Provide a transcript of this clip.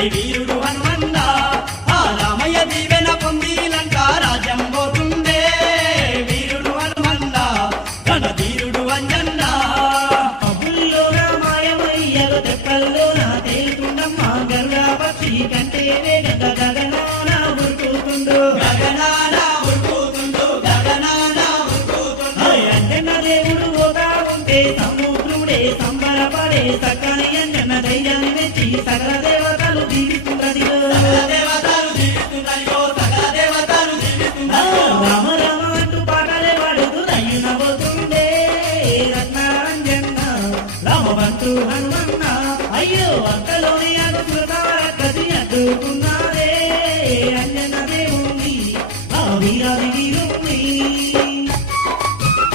తండ్రి వీరుడు హనుమంత ఆ రామయ్య దీవెన పొంది లంకా రాజ్యం పోతుండే వీరుడు హనుమంత తన ధీరుడు అంజన్న అబుల్లో మాయమయ్యలు తెప్పల్లో నా తేలుతుండమ్మ గరుడా పక్షి కంటే వేగంగ గగనాన ఉరుకుతుండు అంజన్న దేవుడు పోతా ఉంటే సముద్రుడే సంబరపడే సకని అంజన్న ధైర్యాన్ని మెచ్చి సకల